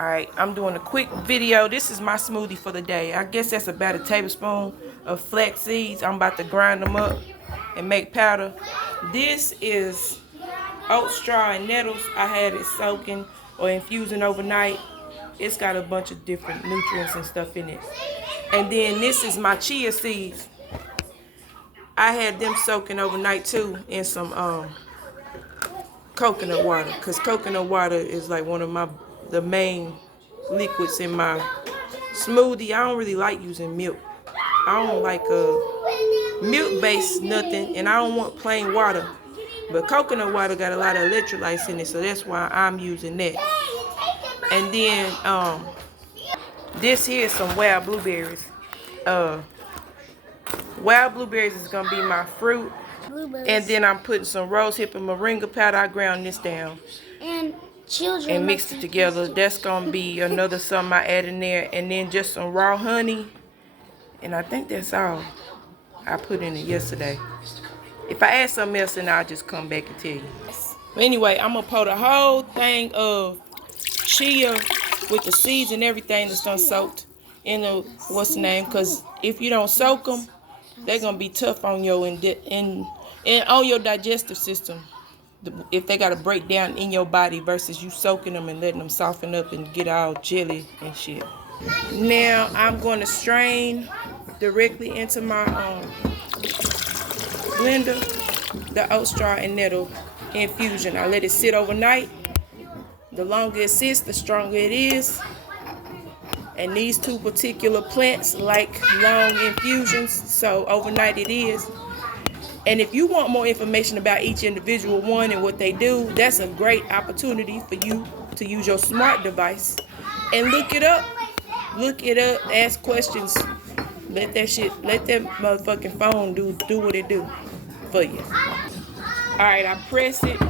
Alright, I'm doing a quick video. This is my smoothie for the day. I guess that's about a tablespoon of flax seeds. I'm about to grind them up and make powder. This is oat straw and nettles. I had it soaking or infusing overnight. It's got a bunch of different nutrients and stuff in it. And then this is my chia seeds. I had them soaking overnight too in some coconut water, because coconut water is like one of the main liquids in my smoothie. I don't really like using milk. I don't like milk based nothing, and I don't want plain water. But coconut water got a lot of electrolytes in it, so that's why I'm using that. And then this here is some wild blueberries. Wild blueberries is gonna be my fruit. And then I'm putting some rose hip and moringa powder. I ground this down and mixed it together. That's gonna be another something I add in there. And then just some raw honey. And I think that's all I put in it yesterday. If I add something else, then I'll just come back and tell you. But anyway, I'm gonna pour the whole thing of chia with the seeds and everything that's done soaked in the what's the name? Because if you don't soak them, they're gonna be tough on your on your digestive system. If they gotta break down in your body versus you soaking them and letting them soften up and get all jelly and shit. Now I'm going to strain directly into my blender the oat straw and nettle infusion. I let it sit overnight. The longer it sits, the stronger it is. And these two particular plants like long infusions, so overnight it is. And if you want more information about each individual one and what they do, that's a great opportunity for you to use your smart device and look it up. Look it up, ask questions. Let that motherfucking phone do what it do for you. Alright, I press it,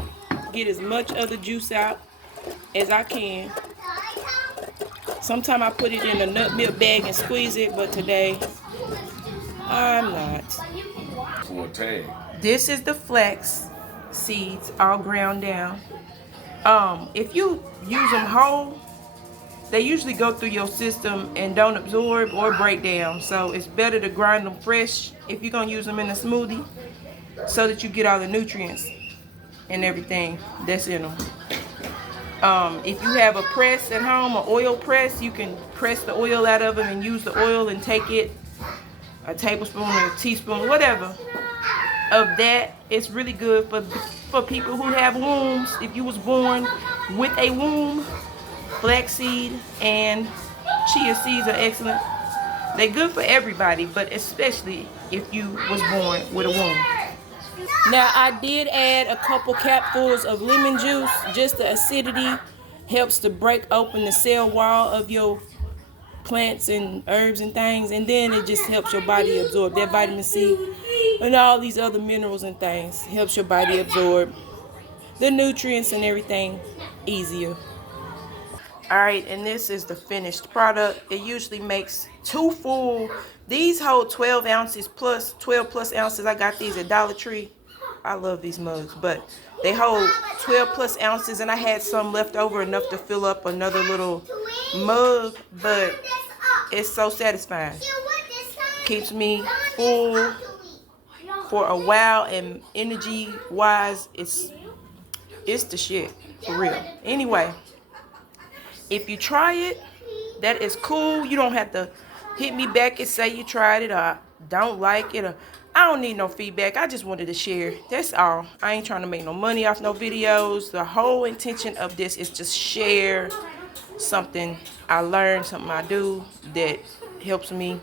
get as much of the juice out as I can. Sometimes I put it in a nut milk bag and squeeze it, but today I'm not. This is the flax seeds all ground down. If you use them whole, they usually go through your system and don't absorb or break down. So it's better to grind them fresh if you're gonna use them in a smoothie, so that you get all the nutrients and everything that's in them. If you have a press at home, an oil press, you can press the oil out of them and use the oil and take it, a tablespoon or a teaspoon, whatever, of that. It's really good for people who have wombs. If you was born with a womb, flaxseed and chia seeds are excellent. They're good for everybody, but especially if you was born with a womb. Now, I did add a couple capfuls of lemon juice. Just the acidity helps to break open the cell wall of your plants and herbs and things, and then it just helps your body absorb that vitamin C and all these other minerals and things. Helps your body absorb the nutrients and everything easier. Alright, and this is the finished product. It usually makes two full. These hold 12 ounces plus 12 plus ounces. I got these at Dollar Tree. I love these mugs, but they hold 12 plus ounces, and I had some left over, enough to fill up another little mug, but it's so satisfying. Keeps me full for a while, and energy wise, it's the shit, for real. Anyway, if you try it, that is cool. You don't have to hit me back and say you tried it or don't like it, or I don't need no feedback. I just wanted to share. That's all. I ain't trying to make no money off no videos. The whole intention of this is to share something I learned, something I do that helps me.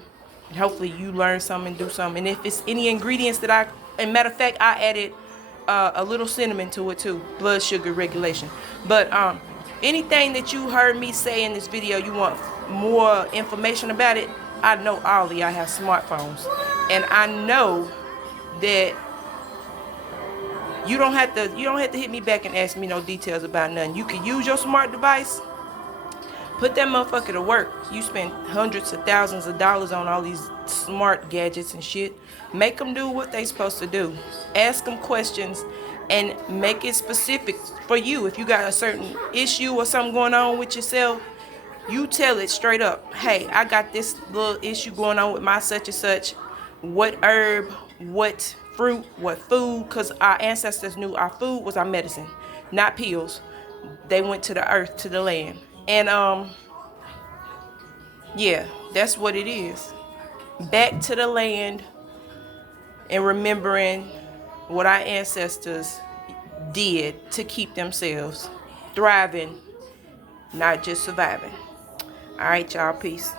And hopefully you learn something and do something. And if it's any ingredients that and matter of fact, I added a little cinnamon to it too. Blood sugar regulation. But anything that you heard me say in this video, you want more information about it, I know all of y'all have smartphones. And I know that you don't have to hit me back and ask me no details about nothing. You can use your smart device, put that motherfucker to work. You spend hundreds of thousands of dollars on all these smart gadgets and shit. Make them do what they supposed to do. Ask them questions and make it specific for you. If you got a certain issue or something going on with yourself, You tell it straight up. Hey, I got this little issue going on with my such and such. What herb, what fruit, what food, because our ancestors knew our food was our medicine, not pills. They went to the earth, to the land. And yeah, that's what it is. Back to the land and remembering what our ancestors did to keep themselves thriving, not just surviving. All right, y'all, peace.